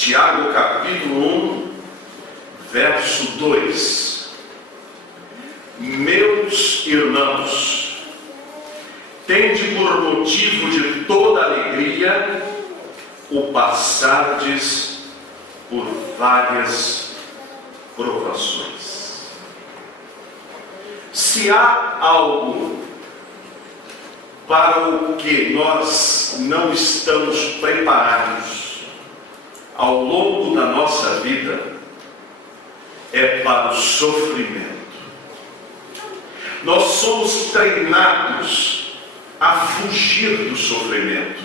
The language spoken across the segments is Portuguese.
Tiago capítulo 1, verso 2. Meus irmãos, tende por motivo de toda alegria o passardes por várias provações. Se há algo para o que nós não estamos preparados ao longo da nossa vida, é para o sofrimento. Nós somos treinados a fugir do sofrimento,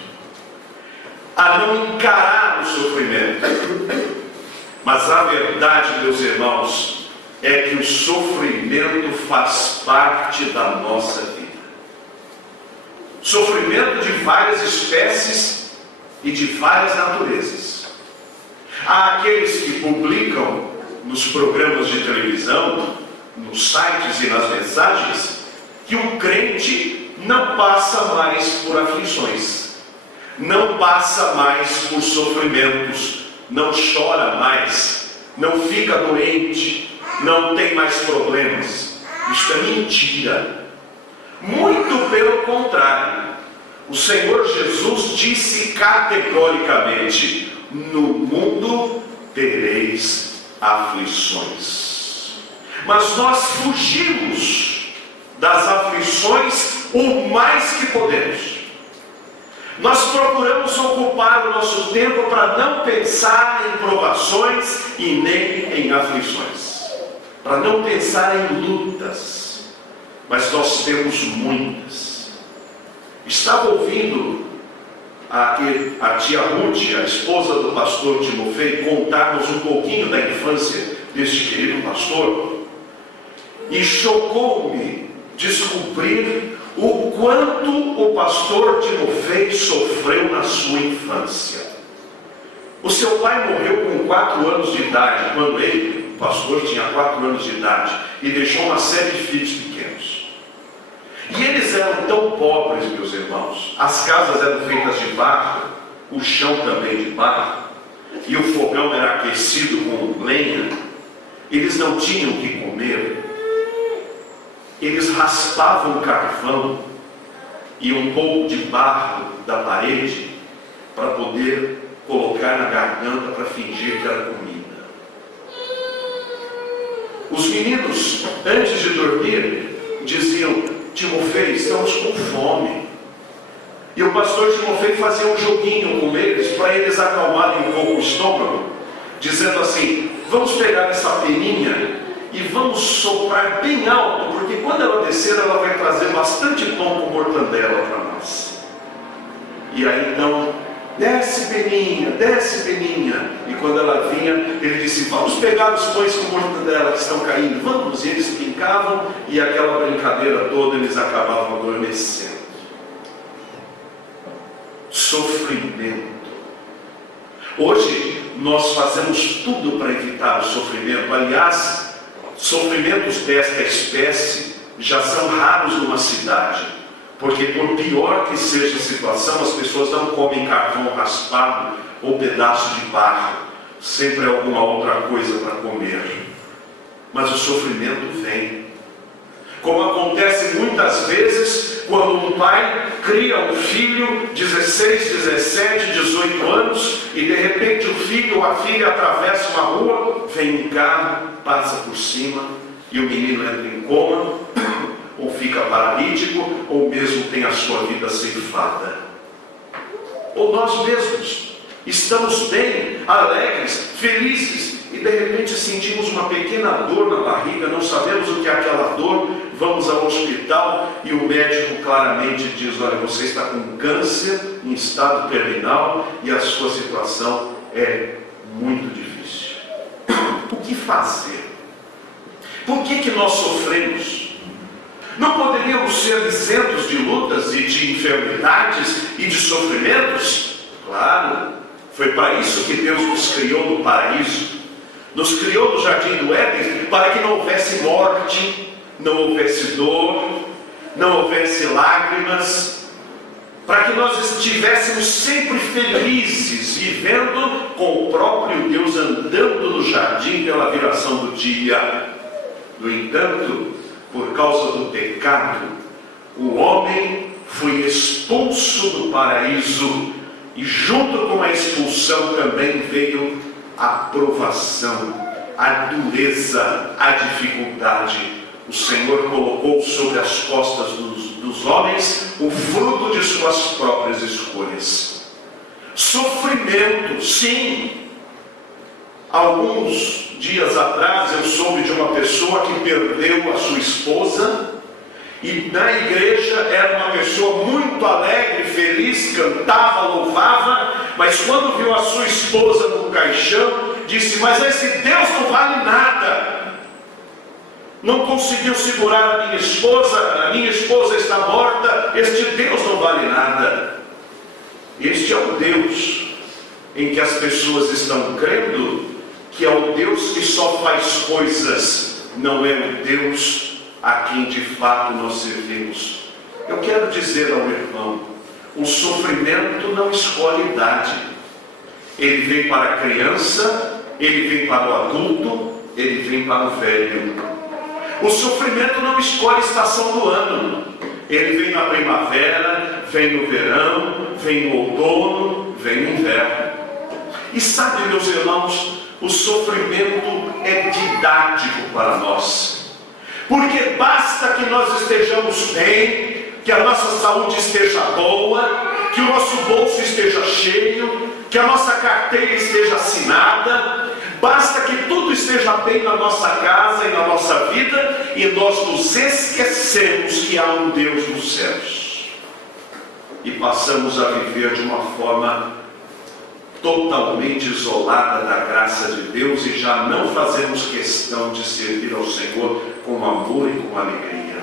a não encarar o sofrimento. Mas a verdade, meus irmãos, é que o sofrimento faz parte da nossa vida. Sofrimento de várias espécies e de várias naturezas. Há aqueles que publicam nos programas de televisão, nos sites e nas mensagens, que o crente não passa mais por aflições, não passa mais por sofrimentos, não chora mais, não fica doente, não tem mais problemas. Isso é mentira. Muito pelo contrário, o Senhor Jesus disse categoricamente: no mundo tereis aflições. Mas nós fugimos das aflições o mais que podemos. Nós procuramos ocupar o nosso tempo para não pensar em provações e nem em aflições, para não pensar em lutas, mas nós temos muitas. Estava ouvindo a tia Ruth, a esposa do pastor Timofei, contar-nos um pouquinho da infância deste querido pastor, e chocou-me descobrir o quanto o pastor Timofei sofreu na sua infância. O seu pai morreu com 4 anos de idade, quando ele, o pastor, tinha 4 anos de idade, e deixou uma série de filhos pequenos. E eles eram tão pobres, meus irmãos, as casas eram feitas de barro, o chão também de barro, e o fogão era aquecido com lenha. Eles não tinham o que comer. Eles raspavam carvão e um pouco de barro da parede para poder colocar na garganta para fingir que era comida. Os meninos, antes de dormir, diziam: Timofei, estamos com fome. E o pastor Timofei fazia um joguinho com eles para eles acalmarem um pouco o estômago, dizendo assim: vamos pegar essa peninha e vamos soprar bem alto, porque quando ela descer, ela vai trazer bastante pão com mortandela para nós. E aí então, desce peninha, desce peninha. E quando ela vinha, ele disse: vamos pegar os pães com mortandela que estão caindo, vamos. E eles brincavam, e aquela brincadeira toda eles acabavam adormecendo. Sofrimento. Hoje nós fazemos tudo para evitar o sofrimento. Aliás, sofrimentos desta espécie já são raros numa cidade, porque por pior que seja a situação, as pessoas não comem carvão raspado ou pedaço de barro, sempre alguma outra coisa para comer. Mas o sofrimento vem, como acontece muitas vezes quando um pai cria um filho, 16, 17, 18 anos, e de repente o filho ou a filha atravessa uma rua, vem um carro, passa por cima, e o menino entra em coma, ou fica paralítico, ou mesmo tem a sua vida ceifada. Ou nós mesmos estamos bem, alegres, felizes, e de repente sentimos uma pequena dor na barriga, não sabemos o que é aquela dor, vamos ao hospital e o médico claramente diz: olha, você está com câncer em estado terminal e a sua situação é muito difícil. O que fazer? Por que nós sofremos? Não poderíamos ser isentos de lutas e de enfermidades e de sofrimentos? Claro, foi para isso que Deus nos criou no paraíso. Nos criou no jardim do Éden para que não houvesse morte, não houvesse dor, não houvesse lágrimas. para que nós estivéssemos sempre felizes, vivendo com o próprio Deus, andando no jardim pela viração do dia. No entanto, por causa do pecado, o homem foi expulso do paraíso, e junto com a expulsão também veio a provação, a dureza, a dificuldade. O Senhor colocou sobre as costas dos homens o fruto de suas próprias escolhas. Sofrimento, sim. Alguns dias atrás eu soube de uma pessoa que perdeu a sua esposa, e na igreja era uma pessoa muito alegre, feliz, cantava, louvava, mas quando viu a sua esposa no caixão, disse: mas esse Deus não vale nada. Não conseguiu segurar a minha esposa está morta, este Deus não vale nada. Este é o Deus em que as pessoas estão crendo que é o Deus que só faz coisas, não é o Deus a quem de fato nós servimos. Eu quero dizer ao irmão, o sofrimento não escolhe idade. Ele vem para a criança, ele vem para o adulto, ele vem para o velho. O sofrimento não escolhe estação do ano. Ele vem na primavera, vem no verão, vem no outono, vem no inverno. E sabe, meus irmãos, o sofrimento é didático para nós. Porque basta que nós estejamos bem, que a nossa saúde esteja boa, que o nosso bolso esteja cheio, que a nossa carteira esteja assinada, basta que tudo esteja bem na nossa casa e na nossa vida, e nós nos esquecemos que há um Deus nos céus. E passamos a viver de uma forma totalmente isolada da graça de Deus, e já não fazemos questão de servir ao Senhor com amor e com alegria.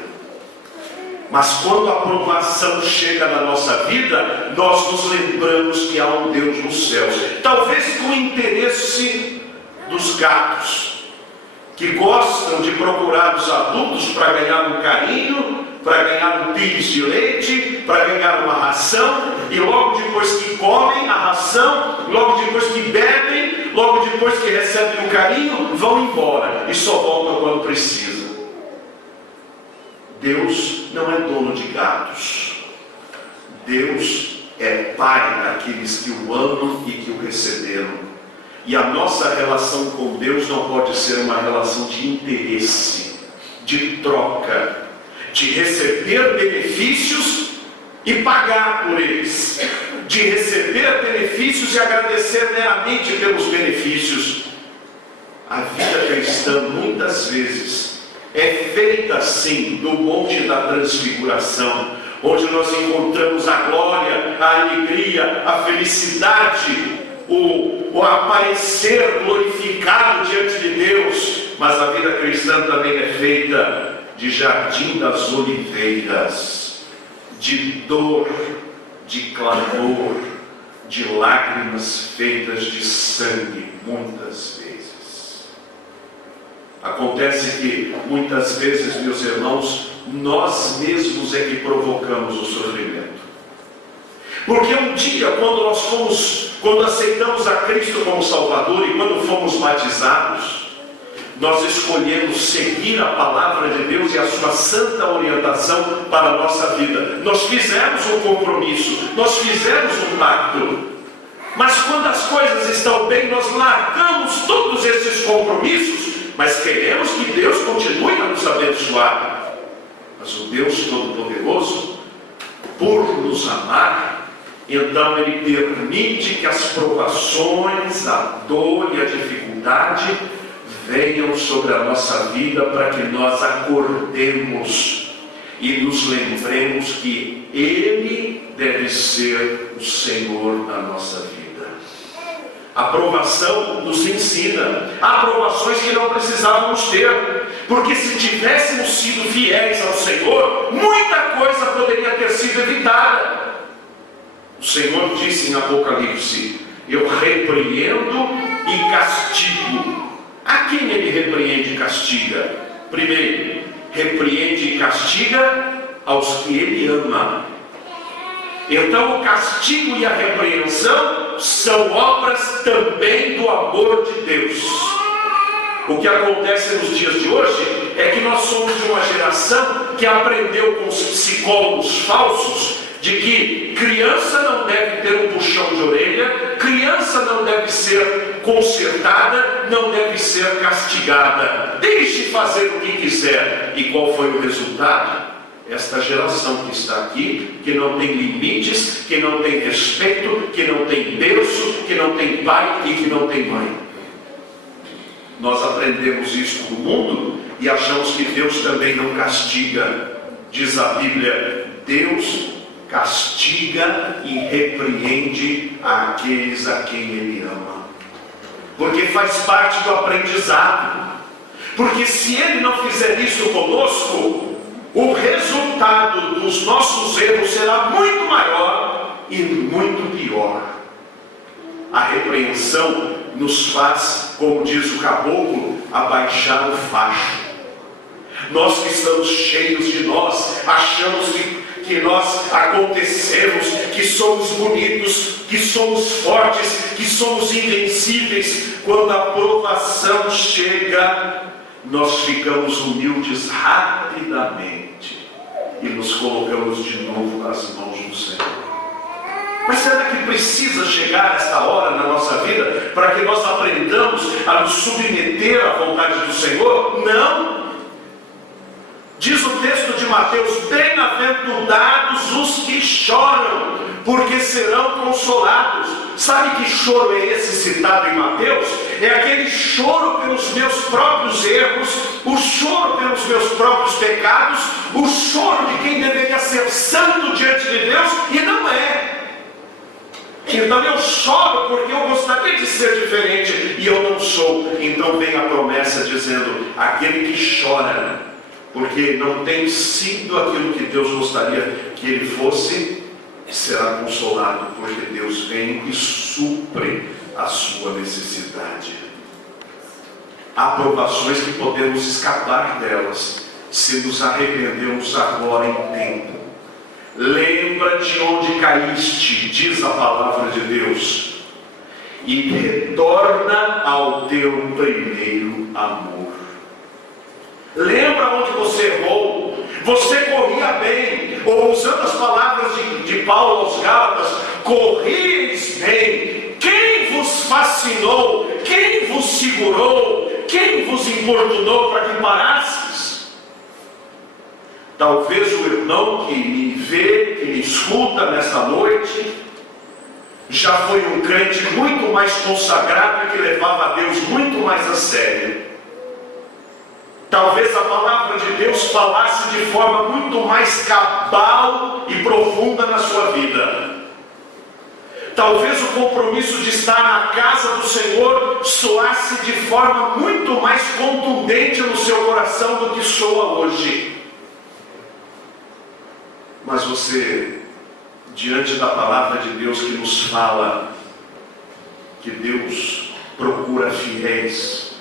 Mas quando a provação chega na nossa vida, nós nos lembramos que há um Deus nos céus. Talvez com o interesse dos gatos, que gostam de procurar os adultos para ganhar um carinho, para ganhar um pires de leite, para ganhar uma ração, e logo depois que comem a ração, logo depois que bebem, logo depois que recebem o carinho, vão embora e só voltam quando precisa. Deus não é dono de gatos. Deus é pai daqueles que o amam e que o receberam. E a nossa relação com Deus não pode ser uma relação de interesse, de troca, de receber benefícios e pagar por eles, de receber benefícios e agradecer meramente pelos benefícios. A vida cristã muitas vezes é feita assim, no monte da transfiguração, onde nós encontramos a glória, a alegria, a felicidade, o aparecer glorificado diante de Deus. Mas a vida cristã também é feita de jardim das oliveiras, de dor, de clamor, de lágrimas feitas de sangue, muitas vezes. Acontece que muitas vezes, meus irmãos, nós mesmos é que provocamos o sofrimento. Porque um dia, quando aceitamos a Cristo como Salvador e quando fomos batizados, nós escolhemos seguir a palavra de Deus e a sua santa orientação para a nossa vida. Nós fizemos um compromisso, nós fizemos um pacto. Mas quando as coisas estão bem, nós largamos todos esses compromissos, mas queremos que Deus continue a nos abençoar. Mas o Deus Todo-Poderoso, por nos amar, então Ele permite que as provações, a dor e a dificuldade venham sobre a nossa vida, para que nós acordemos e nos lembremos que Ele deve ser o Senhor da nossa vida. A provação nos ensina. Há provações que não precisávamos ter, porque se tivéssemos sido fiéis ao Senhor, muita coisa poderia ter sido evitada. O Senhor disse em Apocalipse: eu repreendo e castigo. A quem Ele repreende e castiga? Primeiro, repreende e castiga aos que Ele ama. Então o castigo e a repreensão são obras também do amor de Deus. O que acontece nos dias de hoje é que nós somos de uma geração que aprendeu com os psicólogos falsos de que criança não deve ter um puxão de orelha, criança não deve ser consertada, não deve ser castigada. Deixe fazer o que quiser. E qual foi o resultado? Esta geração que está aqui, que não tem limites, que não tem respeito, que não tem berço, que não tem pai e que não tem mãe. Nós aprendemos isso do mundo e achamos que Deus também não castiga. Diz a Bíblia, Deus castiga e repreende aqueles a quem Ele ama. Porque faz parte do aprendizado. Porque se Ele não fizer isso conosco, o resultado dos nossos erros será muito maior e muito pior. A repreensão nos faz, como diz o caboclo, abaixar o facho. Nós que estamos cheios de nós, achamos que nós acontecemos, que somos bonitos, que somos fortes, que somos invencíveis. Quando a provação chega, nós ficamos humildes rapidamente e nos colocamos de novo nas mãos do Senhor. Mas será que precisa chegar esta hora na nossa vida para que nós aprendamos a nos submeter à vontade do Senhor? Não! Diz o texto de Mateus, bem-aventurados os que choram, porque serão consolados. Sabe que choro é esse citado em Mateus? É aquele choro pelos meus próprios erros, o choro pelos meus próprios pecados, o choro de quem deveria ser santo diante de Deus e não é. Então eu choro porque eu gostaria de ser diferente e eu não sou. Então vem a promessa dizendo, aquele que chora porque não tem sido aquilo que Deus gostaria que ele fosse, será consolado, porque Deus vem e supre a sua necessidade. Há provações que podemos escapar delas se nos arrependermos agora em tempo. Lembra de onde caíste, diz a palavra de Deus, e retorna ao teu primeiro amor. Lembra onde você errou, você corria bem, ou usando as palavras de Paulo aos Gálatas, corrieis bem. Quem vos fascinou? Quem vos segurou? Quem vos importunou para que parasses? Talvez o irmão que me vê, que me escuta nesta noite, já foi um crente muito mais consagrado e que levava a Deus muito mais a sério. Talvez a palavra de Deus falasse de forma muito mais cabal e profunda na sua vida. Talvez o compromisso de estar na casa do Senhor soasse de forma muito mais contundente no seu coração do que soa hoje. Mas você, diante da palavra de Deus que nos fala que Deus procura fiéis,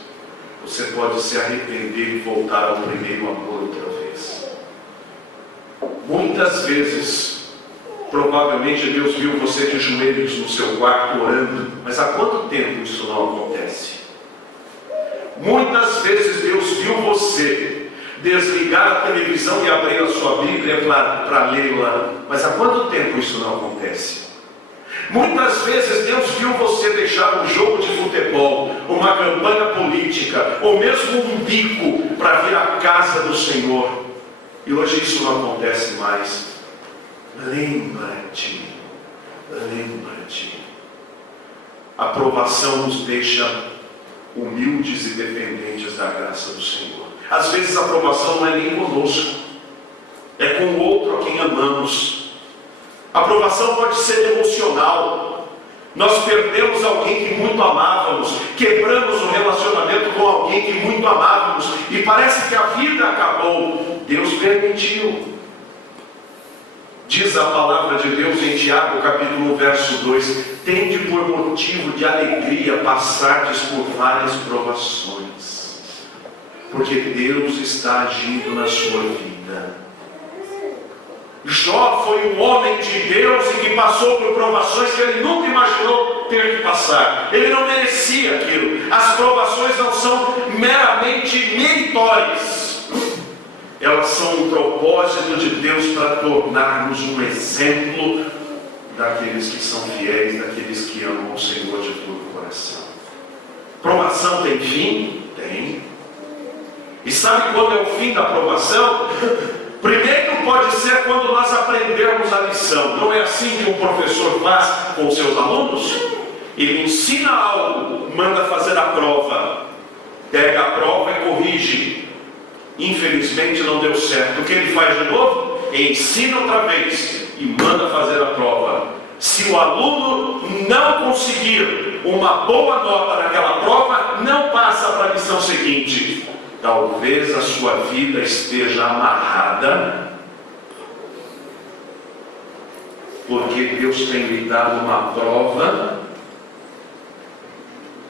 você pode se arrepender e voltar ao primeiro amor outra vez. Muitas vezes, provavelmente Deus viu você de joelhos no seu quarto orando, mas há quanto tempo isso não acontece? Muitas vezes Deus viu você desligar a televisão e abrir a sua Bíblia para lê-la, mas há quanto tempo isso não acontece? Muitas vezes Deus viu você deixar um jogo de futebol, uma campanha política, ou mesmo um bico para vir à casa do Senhor, e hoje isso não acontece mais. Lembra-te, lembra-te. A provação nos deixa humildes e dependentes da graça do Senhor. Às vezes a provação não é nem conosco, é com o outro a quem amamos. A provação pode ser emocional. Nós perdemos alguém que muito amávamos, quebramos um relacionamento com alguém que muito amávamos, e parece que a vida acabou. Deus permitiu. Diz a palavra de Deus em Tiago, capítulo 1, verso 2: tende por motivo de alegria passardes por várias provações, porque Deus está agindo na sua vida. Jó foi um homem de Deus e que passou por provações que ele nunca imaginou ter que passar. Ele não merecia aquilo. As provações não são meramente meritórias. Elas são um propósito de Deus para tornar-nos um exemplo daqueles que são fiéis, daqueles que amam o Senhor de todo o coração. Provação tem fim? Tem. E sabe quando é o fim da provação? Primeiro pode ser quando nós aprendermos a lição. Não é assim que um professor faz com os seus alunos? Ele ensina algo, manda fazer a prova, pega a prova e corrige. Infelizmente não deu certo. O que ele faz de novo? Ensina outra vez e manda fazer a prova. Se o aluno não conseguir uma boa nota naquela prova, não passa para a lição seguinte. Talvez a sua vida esteja amarrada, porque Deus tem lhe dado uma prova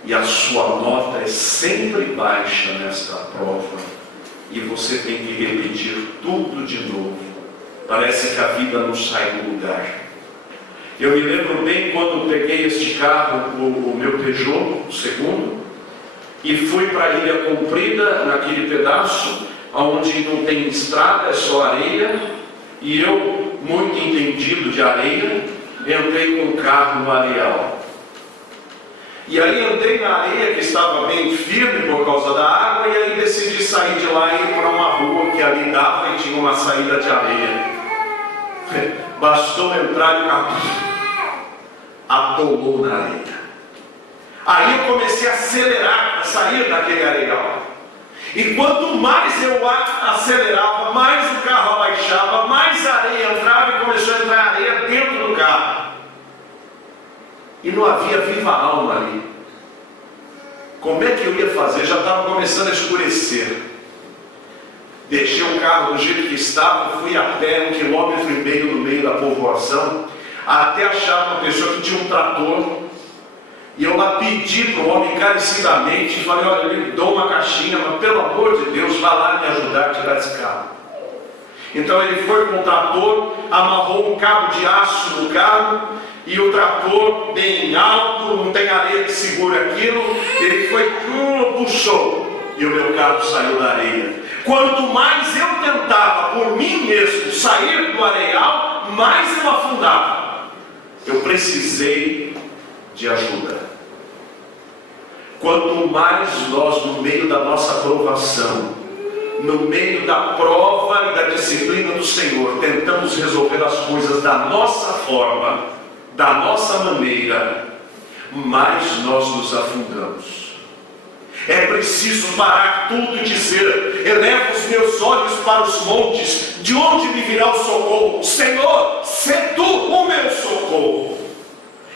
e a sua nota é sempre baixa nesta prova, e você tem que repetir tudo de novo. Parece que a vida não sai do lugar. Eu me lembro bem quando peguei este carro, o meu Peugeot, o segundo, e fui para a Ilha Comprida, naquele pedaço onde não tem estrada, é só areia, e eu, muito entendido de areia, entrei com o carro no areal. E aí andei na areia, que estava bem firme por causa da água, e aí decidi sair de lá e ir para uma rua que ali dava e tinha uma saída de areia. Bastou entrar e o carro atolou na areia. Aí eu comecei a acelerar para sair daquele areal. E quanto mais eu acelerava, mais o carro abaixava, mais a areia entrava e começou a entrar areia dentro do carro. E não havia viva alma ali. Como é que eu ia fazer? Já estava começando a escurecer. Deixei o carro do jeito que estava, fui a pé 1,5 km no meio da povoação, até achar uma pessoa que tinha um trator. E eu lá pedi para o homem encarecidamente, falei: olha, eu lhe dou uma caixinha, mas pelo amor de Deus, vá lá me ajudar a tirar esse carro. Então ele foi com o trator, amarrou um cabo de aço no carro, e o trator bem alto, não tem areia que segura aquilo, ele foi, puxou, e o meu carro saiu da areia. Quanto mais eu tentava por mim mesmo sair do areal, mais eu afundava. Eu precisei de ajuda. Quanto mais nós, no meio da nossa provação, no meio da prova e da disciplina do Senhor, tentamos resolver as coisas da nossa forma, da nossa maneira, mais nós nos afundamos. É preciso parar tudo e dizer: elevo os meus olhos para os montes, de onde me virá o socorro? Senhor, sê tu o meu socorro.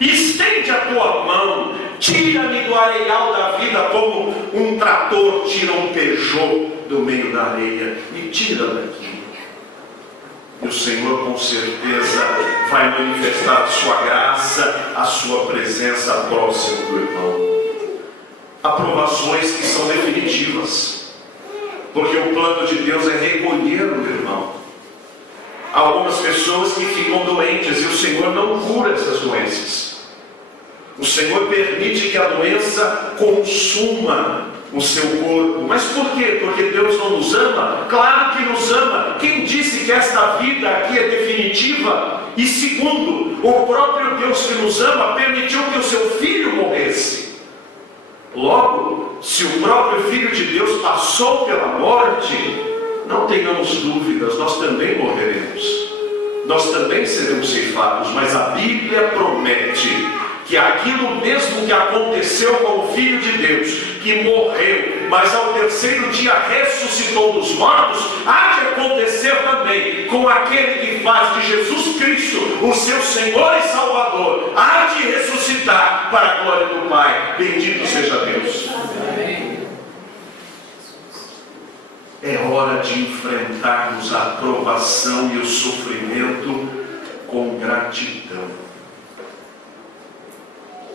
Estende a tua mão, tira-me do areal da vida, como um trator tira um Peugeot do meio da areia, e tira daqui. E o Senhor com certeza vai manifestar a sua graça, a sua presença próximo do irmão. Há provações que são definitivas, porque o plano de Deus é recolher o irmão. Há algumas pessoas que ficam doentes e o Senhor não cura essas doenças. O Senhor permite que a doença consuma o seu corpo. Mas por quê? Porque Deus não nos ama? Claro que nos ama. Quem disse que esta vida aqui é definitiva? E segundo, o próprio Deus que nos ama permitiu que o seu filho morresse. Logo, se o próprio Filho de Deus passou pela morte, não tenhamos dúvidas, nós também morreremos. Nós também seremos ceifados. Mas a Bíblia promete que aquilo mesmo que aconteceu com o Filho de Deus, que morreu, mas ao terceiro dia ressuscitou dos mortos, há de acontecer também com aquele que faz de Jesus Cristo o seu Senhor e Salvador. Há de ressuscitar para a glória do Pai. Bendito seja Deus. É hora de enfrentarmos a provação e o sofrimento com gratidão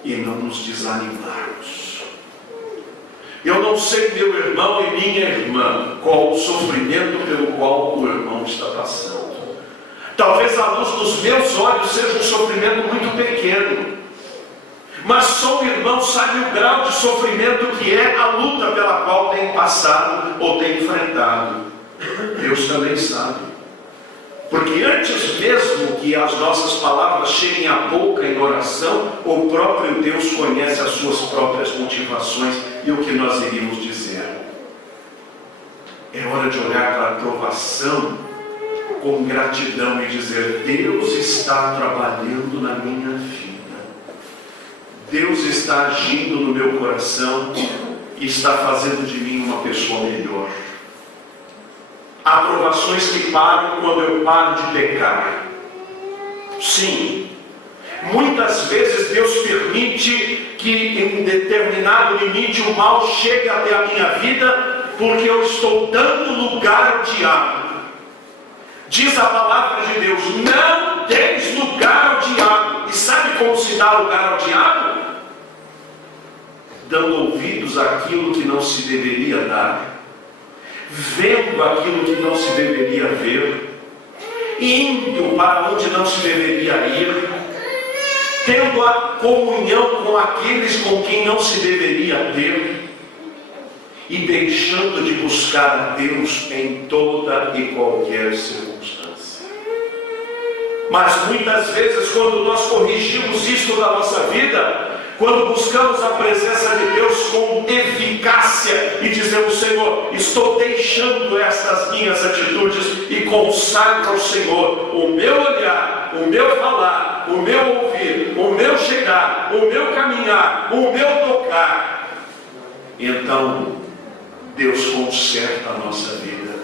e não nos desanimarmos. Eu não sei, meu irmão e minha irmã, qual o sofrimento pelo qual o irmão está passando. Talvez a luz dos meus olhos seja um sofrimento muito pequeno, mas só o irmão sabe o grau de sofrimento que é a luta pela qual tem passado ou tem enfrentado. Deus também sabe. Porque antes mesmo que as nossas palavras cheguem à boca em oração, o próprio Deus conhece as suas próprias motivações e o que nós iríamos dizer. É hora de olhar para a provação com gratidão e dizer: Deus está trabalhando na minha vida. Deus está agindo no meu coração e está fazendo de mim uma pessoa melhor. Há provações que param quando eu paro de pecar. Sim, muitas vezes Deus permite que em determinado limite o mal chegue até a minha vida, porque eu estou dando lugar ao diabo. Diz a palavra de Deus: não deis lugar ao diabo. E sabe como se dá lugar ao diabo? Dando ouvidos àquilo que não se deveria dar, vendo aquilo que não se deveria ver, indo para onde não se deveria ir, tendo a comunhão com aqueles com quem não se deveria ter, e deixando de buscar a Deus em toda e qualquer circunstância. Mas muitas vezes, quando nós corrigimos isto na nossa vida, quando buscamos a presença de Deus com eficácia e dizemos: Senhor, estou deixando estas minhas atitudes e consagro ao Senhor o meu olhar, o meu falar, o meu ouvir, o meu chegar, o meu caminhar, o meu tocar, então Deus conserta a nossa vida,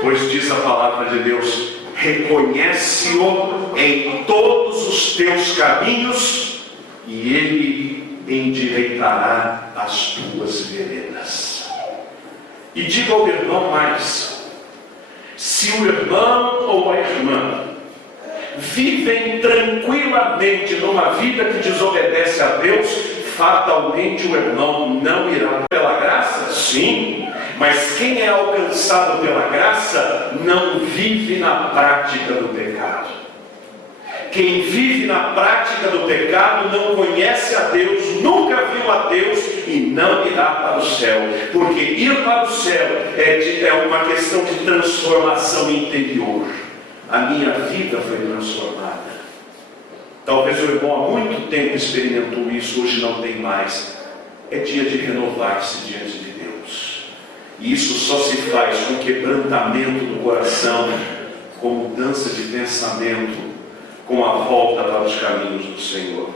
pois diz a palavra de Deus: reconhece-o em todos os teus caminhos e Ele endireitará as tuas veredas. E diga ao irmão mais: se o irmão ou a irmã vivem tranquilamente numa vida que desobedece a Deus, fatalmente o irmão não irá. Pela graça, sim, mas quem é alcançado pela graça não vive na prática do pecado. Quem vive na prática do pecado não conhece a Deus, nunca viu a Deus e não irá para o céu. Porque ir para o céu é uma questão de transformação interior. A minha vida foi transformada. Talvez o irmão há muito tempo experimentou isso, hoje não tem mais. É dia de renovar-se diante de Deus. E isso só se faz com quebrantamento do coração, com mudança de pensamento, com a volta para os caminhos do Senhor.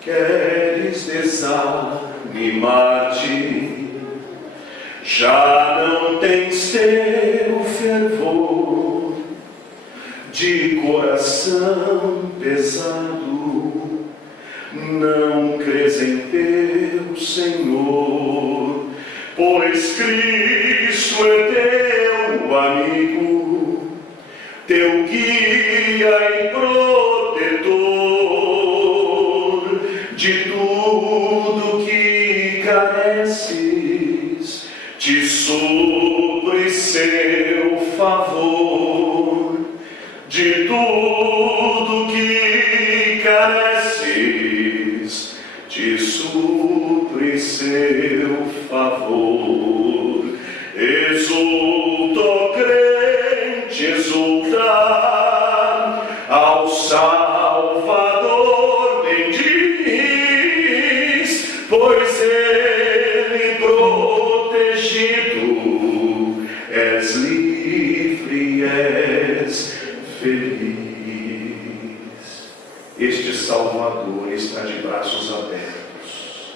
Queres desanimar-te? Já não tens teu fervor, de coração pesado, não crês em teu Senhor, pois Cristo é teu amigo, teu guia e protetor, de tudo que careces, te supre seu favor, de tudo que careces, te supre seu favor. Exulto, crente, exultar ao Salvador bendiz, pois ele protegido, és livre, és feliz. Este Salvador está de braços abertos,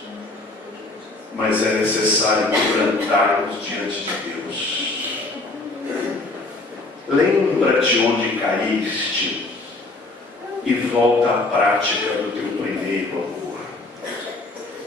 mas é necessário quebrantarmos diante de Deus. Lembra-te onde caíste e volta à prática do teu primeiro amor.